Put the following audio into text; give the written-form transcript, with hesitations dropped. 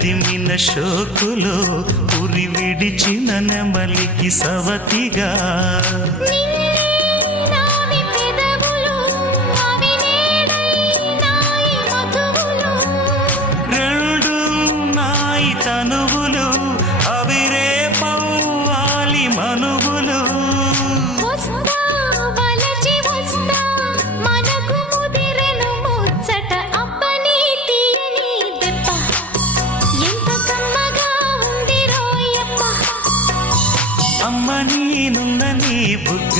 దిమిన షోకులో ఉరి విడిచిన నెమలికి సవతిగా రెండు నాయి తనువులు అవి రేపవ్వాలి మనువులు అమ్మ నీనున్న నీ బుగ్గ